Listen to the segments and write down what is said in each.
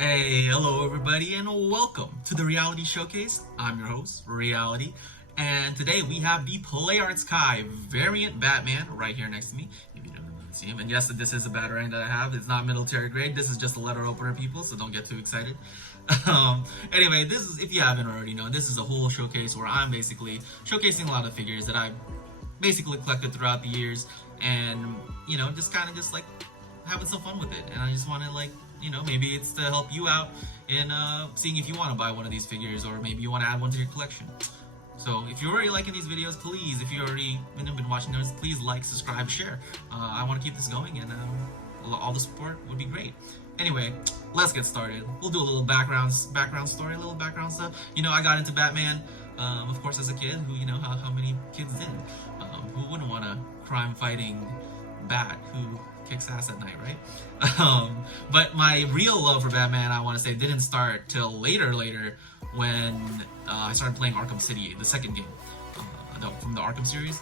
Hey, hello everybody, and welcome to the Reality Showcase. I'm your host, Rielity, and today we have the PlayArt Kai variant Batman right here next to me, if you don't see him. And yes, this is a Batarang that I have. It's not military grade. This is just a letter opener, people, so don't get too excited. Anyway, this is, if you haven't already known, this is a whole showcase where I'm basically showcasing a lot of figures that I've basically collected throughout the years, and, you know, just kind of just like having some fun with it. And I just want to, like, you know, maybe it's to help you out in seeing if you want to buy one of these figures, or maybe you want to add one to your collection. So if you're already liking these videos, please, if you already been watching those, please like, subscribe, share. I want to keep this going, and all the support would be great. Anyway, let's get started. We'll do a little background story, a little background stuff. You know, I got into Batman, of course, as a kid. Who, you know, how many kids didn't? Who wouldn't want a crime-fighting bat who kicks ass at night, right? But my real love for Batman, I want to say, didn't start till later when I started playing Arkham City, the second game from the Arkham series.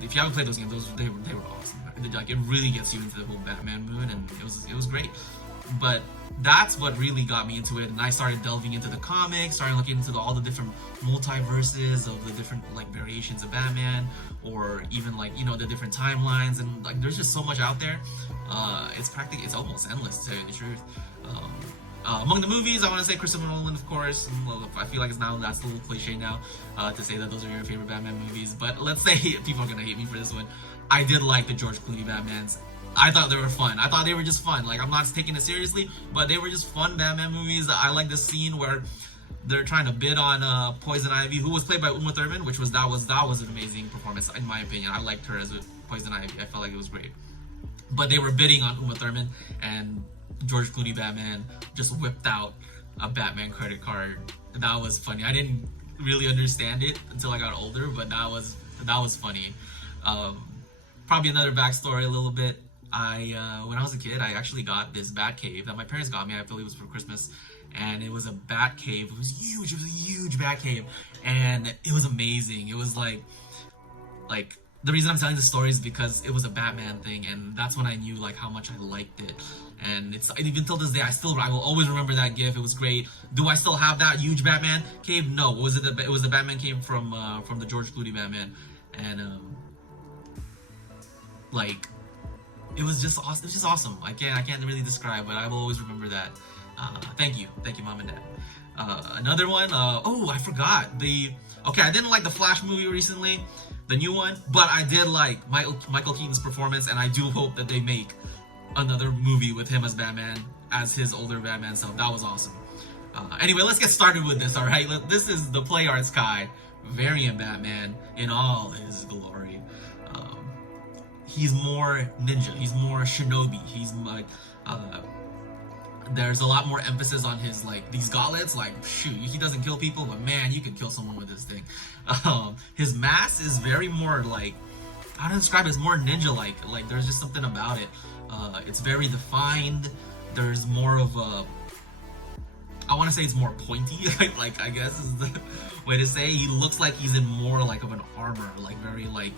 If you haven't played those games, they were awesome. Like, it really gets you into the whole Batman mood, and it was great. But that's what really got me into it, and I started delving into the comics, started looking into all the different multiverses of the different, like, variations of Batman, or even, like, you know, the different timelines, and, like, there's just so much out there. It's almost endless, to tell you the truth. Among the movies, I want to say Christopher Nolan, of course. I feel like that's a little cliche now to say that those are your favorite Batman movies, but let's say people are gonna hate me for this one. I did like the George Clooney Batmans. I thought they were fun. I thought they were just fun. Like, I'm not taking it seriously, but they were just fun Batman movies. I like the scene where they're trying to bid on Poison Ivy, who was played by Uma Thurman, that was an amazing performance in my opinion. I liked her as Poison Ivy. I felt like it was great. But they were bidding on Uma Thurman, and George Clooney Batman just whipped out a Batman credit card. That was funny. I didn't really understand it until I got older, but that was funny. Probably another backstory a little bit. When I was a kid, I actually got this bat cave that my parents got me. I believe it was for Christmas, and it was a bat cave. It was huge. It was a huge bat cave, and it was amazing. It was like the reason I'm telling this story is because it was a Batman thing, and that's when I knew, like, how much I liked it. And even till this day, I will always remember that gift. It was great. Do I still have that huge Batman cave? No. It was the Batman cave from the George Clooney Batman, and like, it was just awesome. It was just awesome. I can't really describe, but I will always remember that. Thank you, Mom and Dad. Another one. Oh, I forgot I didn't like the Flash movie recently, the new one, but I did like Michael Keaton's performance, and I do hope that they make another movie with him as Batman, as his older Batman self. That was awesome. Anyway, let's get started with this. All right, this is the PlayArt Kai variant Batman in all his glory. He's more ninja. He's more shinobi. He's like, there's a lot more emphasis on his, like, these gauntlets. Like, shoot, he doesn't kill people, but man, you can kill someone with this thing. His mask is very more, like, how to describe it? It's more ninja-like. Like, there's just something about it. It's very defined. There's more of a, I want to say it's more pointy, like, I guess is the way to say. He looks like he's in more, like, of an armor, like, very, like,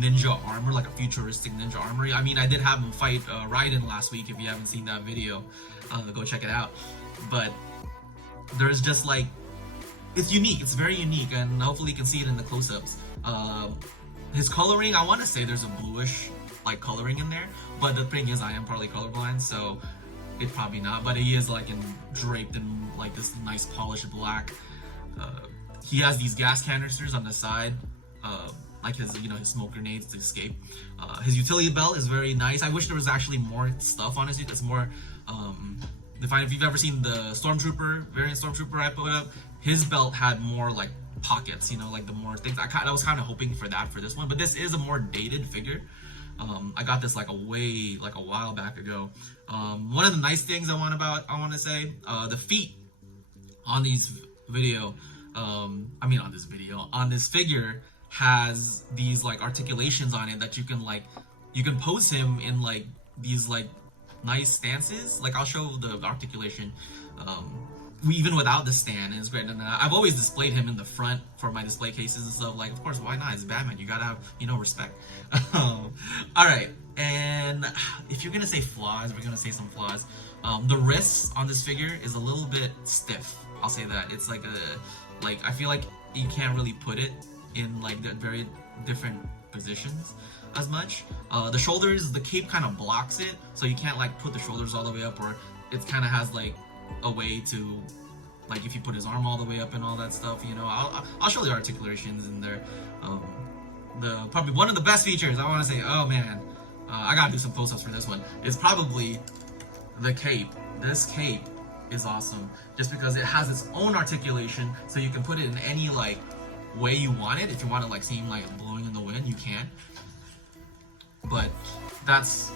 ninja armor, like a futuristic ninja armor. I mean, I did have him fight Raiden last week. If you haven't seen that video, go check it out. But there's just, like, it's unique. It's very unique, and hopefully you can see it in the close-ups. His coloring, I want to say there's a bluish, like, coloring in there, but the thing is, I am partly colorblind, so it's probably not. But he is, like, draped in, like, this nice polished black. He has these gas canisters on the side, like his smoke grenades to escape. His utility belt is very nice. I wish there was actually more stuff on his suit. It's more defined. If you've ever seen the Stormtrooper variant Stormtrooper I put up, his belt had more, like, pockets, you know, like the more things. I was kind of hoping for that for this one, but this is a more dated figure. I got this like a while back ago. One of the nice things I want to say, the feet on this figure has these, like, articulations on it that you can pose him in, like, these, like, nice stances. Like, I'll show the articulation even without the stand, and it's great. And I've always displayed him in the front for my display cases and stuff. Like, of course, why not? It's Batman. You gotta have, respect. All right, And if you're gonna say flaws, we're gonna say some flaws. The wrist on this figure is a little bit stiff. I'll say that. It's like I feel like you can't really put it in like the very different positions as much. The shoulders, the cape kind of blocks it, so you can't like put the shoulders all the way up, or it kind of has like a way to, like if you put his arm all the way up and all that stuff, you know. I'll show the articulations in there. The probably one of the best features I want to say. Oh man, I gotta do some post-ups for this one. Is probably the cape. This cape is awesome just because it has its own articulation, so you can put it in any like way you want it. If you want to like seem like it's blowing in the wind, you can. But it's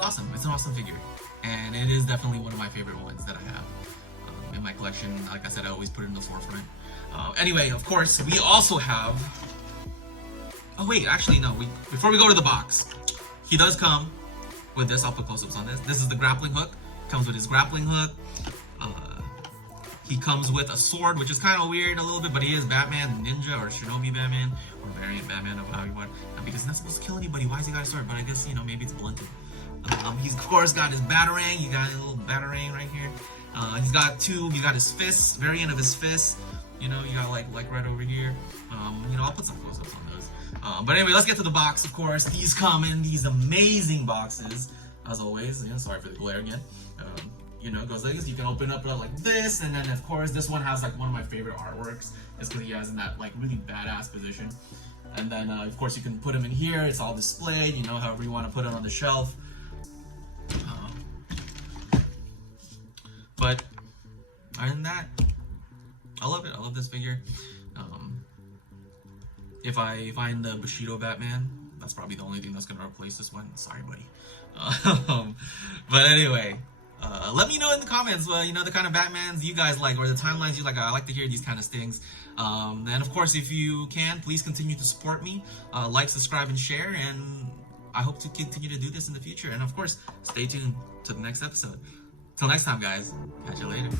awesome. It's an awesome figure, and it is definitely one of my favorite ones that I have in my collection. Like I said, I always put it in the forefront. Anyway, of course, we also have. Oh wait, actually no. Before we go to the box, he does come with this. I'll put close-ups on this. This is the grappling hook. Comes with his grappling hook. He comes with a sword, which is kind of weird a little bit, but he is Batman Ninja or Shinobi Batman or variant Batman, or however you want. Because he's not supposed to kill anybody. Why has he got a sword? But I guess, you know, maybe it's blunted. He's of course got his batarang. You got a little batarang right here. He's got two. You got his fists, variant of his fists. You know, you got like right over here. You know, I'll put some close-ups on those. But anyway, let's get to the box. Of course, these come in these amazing boxes, as always. You know, sorry for the glare again. You know, it goes like this. You can open up like this, and then of course this one has like one of my favorite artworks, just because he has in that like really badass position. And then of course you can put him in here. It's all displayed. You know, however you want to put it on the shelf. But other than that, I love it. I love this figure. If I find the Bushido Batman, that's probably the only thing that's gonna replace this one. Sorry, buddy. But anyway. Let me know in the comments, you know, the kind of Batmans you guys like, or the timelines you like. I like to hear these kind of things. And of course, if you can, please continue to support me. Like, subscribe, and share. And I hope to continue to do this in the future. And of course, stay tuned to the next episode. Till next time, guys. Catch you later.